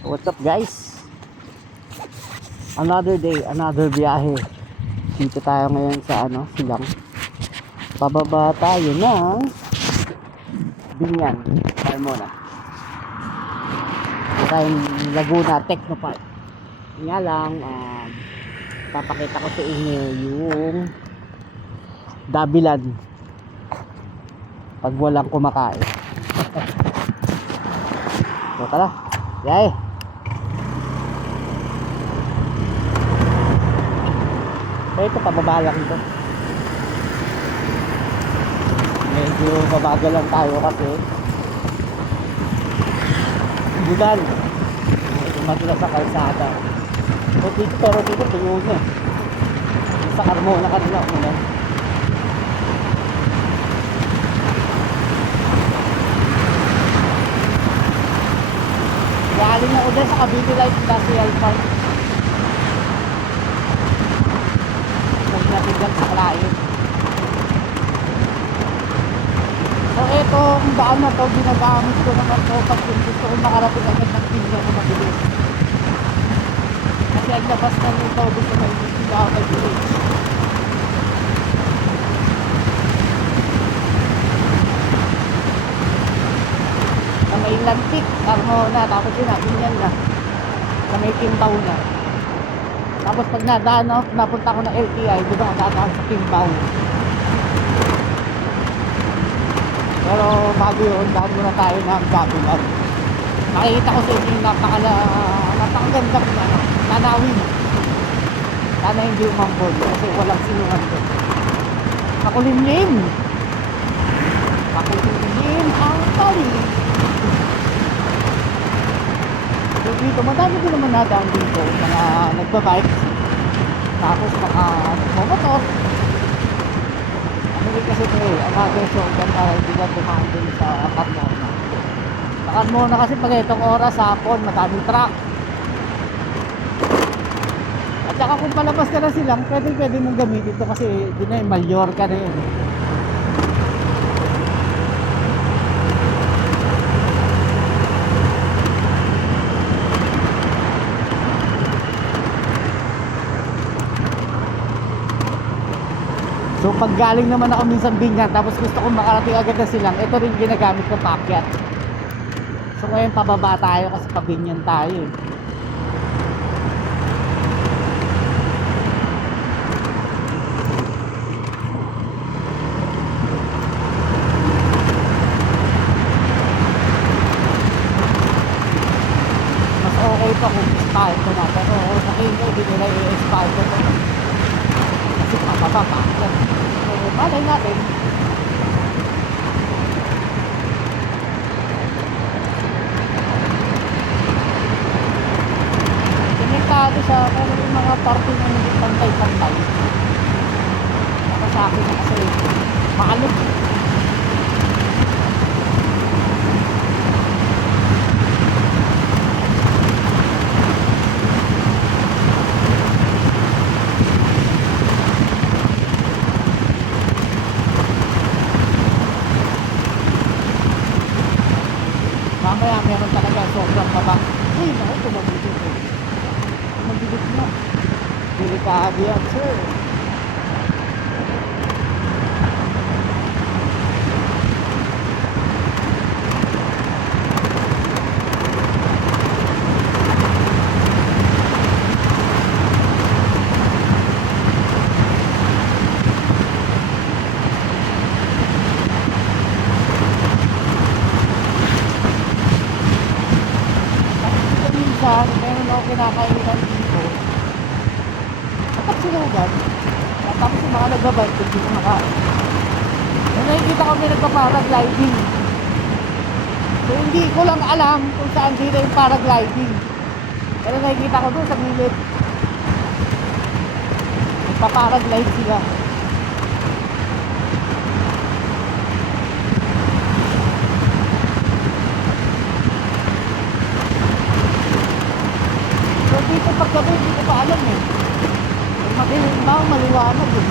What's up guys? Another day, another biyahe. Dito tayo ngayon sa Silang. Pababa tayo ng Binyan, Carmona. Dito tayong Laguna Technopark. Nga lang, papakita ko sa inyo yung dabilan pag walang kumakain. So tara, yay! So ito, pababa lang ito. Medyo babagal lang tayo kasi bulan. Madulas sa kalsada. So dito, pero dito tuyo na. Sa Carmona kanila umulan. Galing ako dyan sa Cavite Light Industrial Park. Nagnatigyan sa Kalain. So etong daan na to, ginagamit ko naman to pag gusto ko makarating agad ng Binyan na mabilis. Kasi ang labas na nito, gusto na hindi ako mabilis. Na may Lantik, Carmona, tapos yun na, Binyan na. Na may Timbaw na. Tapos pag nadaan ako, napunta ko ng LTI, di ba nadaan sa Timbaw. Pero bago yun, dahil muna tayo ng Dabilan. Makikita ko sa inyo yung napakagandang tanawin. Sana hindi umambol kasi walang sinuhan doon. Makulimlim! Makulimlim ang paligid. So dito, madami din naman nadaan dito. Mga nagbabike. Tapos mga motor. Ano kasi ito another shoulder para hindi na dumaan din sa Carmona. Sa Carmona kasi pag itong oras hapon, madaming truck. At saka kung palabas ka na silang, pwede mong gamitin ito kasi di na yung Mallorca na yun. So pag galing naman ako minsan Binyan, tapos gusto kong makarating agad na silang, ito rin ginagamit ko paakyat. So ngayon pababa tayo kasi pa Binyan tayo eh. Mas okay pa kung spy ko na, pero sa akin ko hindi nila i-spy ko to. Kasi pababa paakyat. So malay natin. Konektado siya, pero yung mga party na hindi pantay-pantay. Saka sa akin na kasi maalog. Mamaya meron talaga sobrang baba. Uy, naku, tumagilid eh. Tumagilid na. Delikado yan, sir. Minsan, meron ako kinakainan dito. Kapag sinugan, tapos yung mga nagbabike, hindi ko makain. Yung nakikita ko may nagpa-paragliding. So hindi ko lang alam kung saan dito yung paragliding. Pero nakikita ko doon sa gilid. Nagpa-paraglide sila. So dito paggabi, hindi ko pa alam eh. Maliwanag eh.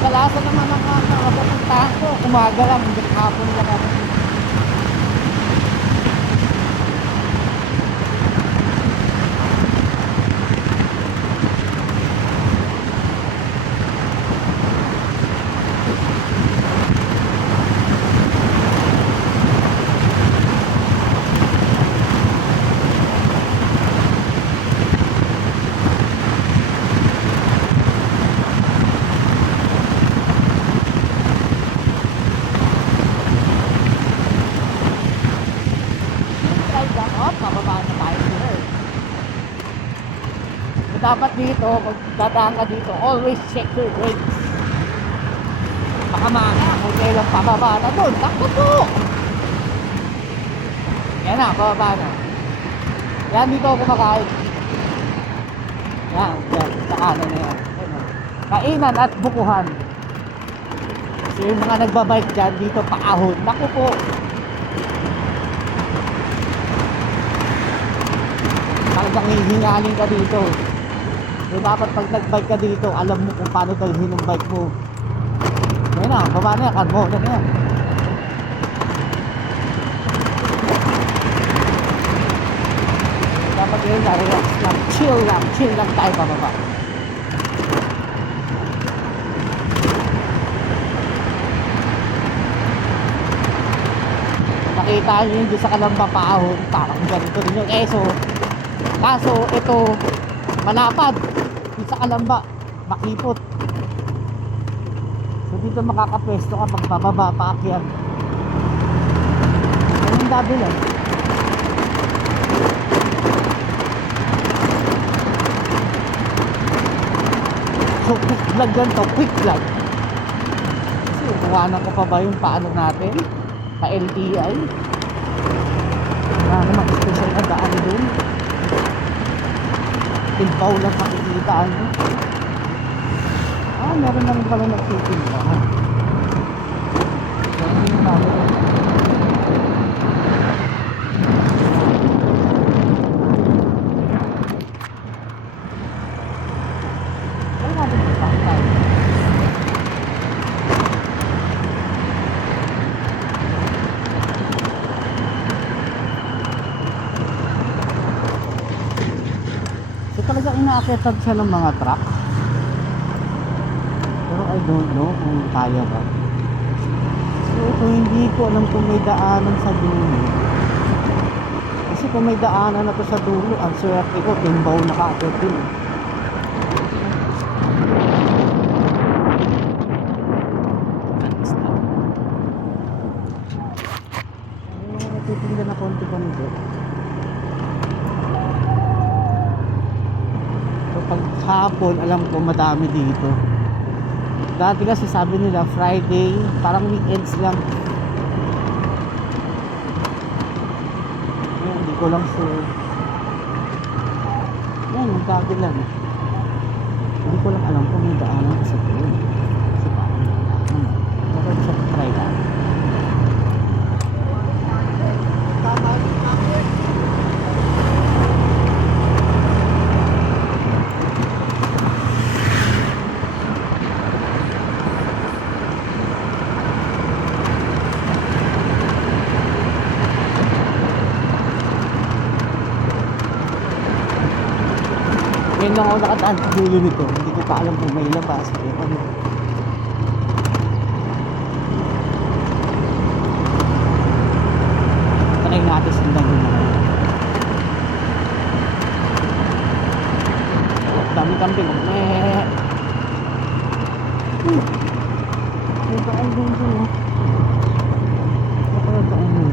Kadalasan naman ang nakapuntahan ko, umaga lang, hapon lang ako. pababa na tayo dito eh. So, dapat dito, pag dadaan ka dito, always check your brakes. Baka mga kung kailang pababa na doon, takbo po! Yan na, pababa na. Yan, dito ako kumakain. Yan, sa kanan na yan. Kainan at bukuhan. So yung mga nagbabike dyan, dito paahon. Naku po! Talagang hihingalin ka dito. So dapat pag nagbike ka dito, alam mo kung paano dalhin yung bike mo. Yan na, baba na yan, karmo na yan. Dapat yun, relax lang, chill lang tayo pababa. Nakita nyo yun sa Kalamba paahon, parang ganito rin yung ESO. Kaso ito, malapad. Yung sa Kalamba, makipot. So dito makakapwesto ka pag bababa, paakyat. Anong dabi lang? So quick vlog lang to, quick vlog. Kasi iwanan ko pa ba yung paano natin? Pa LTI? Wala naman special na daan dun. Tilbaw lang kakikitaan mo. Meron naman pala nagtitilbaw. So hindi yung namin. Talaga inaakitan siya ng mga truck, pero I don't know kung kaya ba. So ito, hindi ko alam kung may daanan sa dulo, kasi kung may daanan na to sa dulo, ang swerte ko timbaw na kaakit din. Natitinda na konti-konti. Pag hapon, alam ko madami dito. Dati kasi sabi nila Friday, parang weekends lang. Yan, hindi ko lang sure. Yan, magkagi lang. Hindi ko lang alam kung may daanan sa doon. Kasi parang pero siya try lang. Ngayon lang ako nakataan sa dulo nito. Hindi ko pa alam kung may labas. Ano. Try natin sundan doon naman. Dami kambing. May daan din doon. May daan din.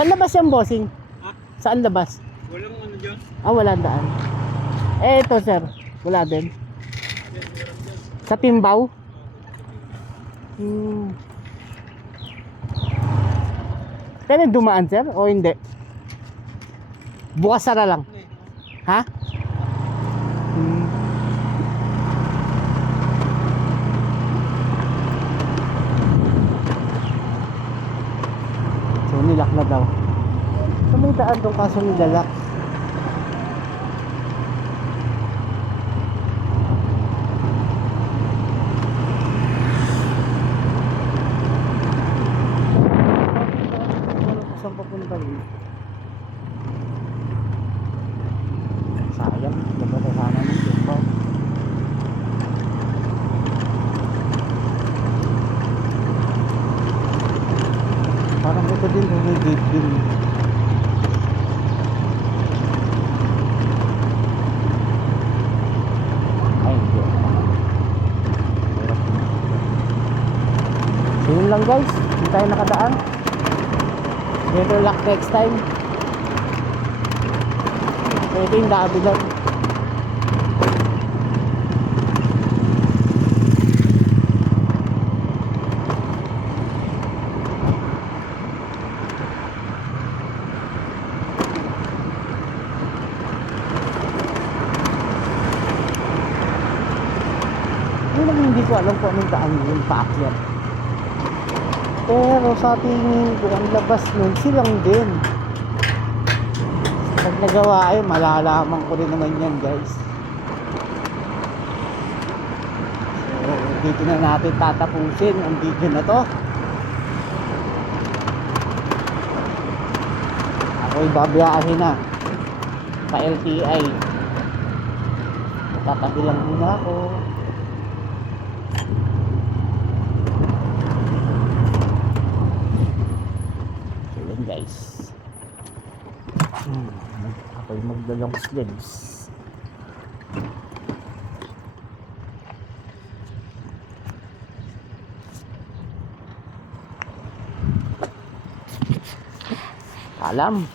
Saan labas yung bossing? Ha? Saan labas? Walang ano dyan. Walang daan. Ito sir, wala din. Sa Timbaw? Pwede dumaan sir o hindi? Bukas sara lang. Ha? So nilak na daw. So may daan doon kaso nilalak. Saan papunta rin? Sayang, diba na sana ng Timbaw. din. Ay, hindi. So yun lang guys, hindi tayo nakadaan. Better luck next time. Ito yung daabi lang. Hindi ko alam kung anong daan yung paakyat. Pero sa tingin ko, ang labas nun, silang din. Pag nagawa ay malalaman ko rin naman yan guys. So, dito na natin tatapusin ang video na to. Ako'y babiyahin na pa LTI. Tatabi lang muna ako. Guys, ako'y magdalong sleeves. Alam